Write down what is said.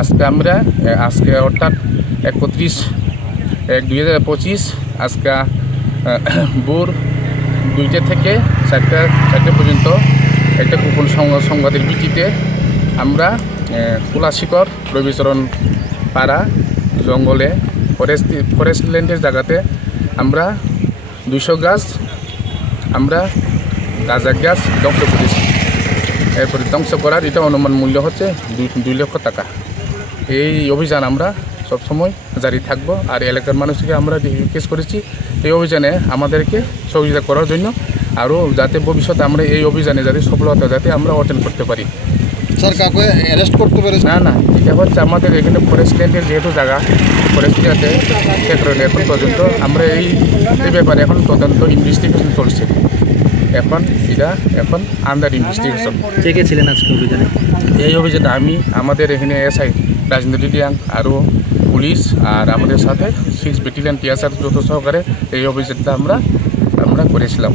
আজকে অর্থাৎ 31/1/2025 আজকে ভোর 2টা থেকে 4টা পর্যন্ত একটা গোপন সংবাদের ভিত্তিতে আমরা কুলাশিকর রবিচরণ পাড়া জঙ্গলে ফরেস্ট ল্যান্ডের জায়গাতে আমরা 200 গাছ গাঁজা গাছ ধ্বংস করেছি। এরপরে ধ্বংস করার এটা অনুমান মূল্য হচ্ছে 2 লক্ষ টাকা। এই অভিযান আমরা সবসময় জারি থাকবো। আর এলাকার মানুষকে আমরা রিকোয়েস্ট করেছি এই অভিযানে আমাদেরকে সহযোগিতা করার জন্য, আরও যাতে ভবিষ্যতে আমরা এই অভিযানে যাতে সফলতা যাতে আমরা অর্জন করতে পারি। স্যার কাউকে অ্যারেস্ট করতে পারে না, এটা হচ্ছে আমাদের এখানে ফরেস্ট ল্যান্ডের যেহেতু জায়গা ফরেস্ট এরিয়াতে সে কারণে এখন পর্যন্ত আমরা এই ব্যাপারে এখন তদন্ত ইনভেস্টিগেশন চলছে। এখন আন্ডার ইনভেস্টিগেশন। কে ছিলেন আজকে অভিযানে? এই অভিযানে আমি, আমাদের এখানে এসআই রাজেন্দ্র ডিডিয়াং, আরও পুলিশ আর আমাদের সাথে 6 ব্যাটালিয়ন টিএসআর যৌথ সহকারে এই অভিযানটা আমরা করেছিলাম।